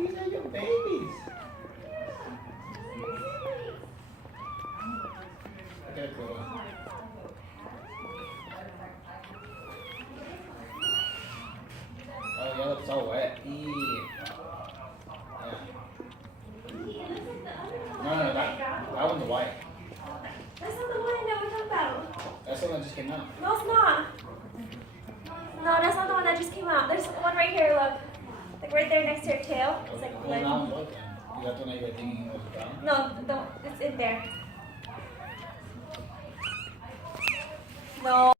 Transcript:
These are your babies. Okay, cool. Oh, you look so wet. Eee. Yeah. No, that one's white. That's not the one that we're talking about. That's the one that just came out. No, it's not. No, that's not the one that just came out. There's one right here, look. Like right there next to your tail. It's like Well, now I'm looking. Is that the one you were thinking was brown? no, it's in there. No.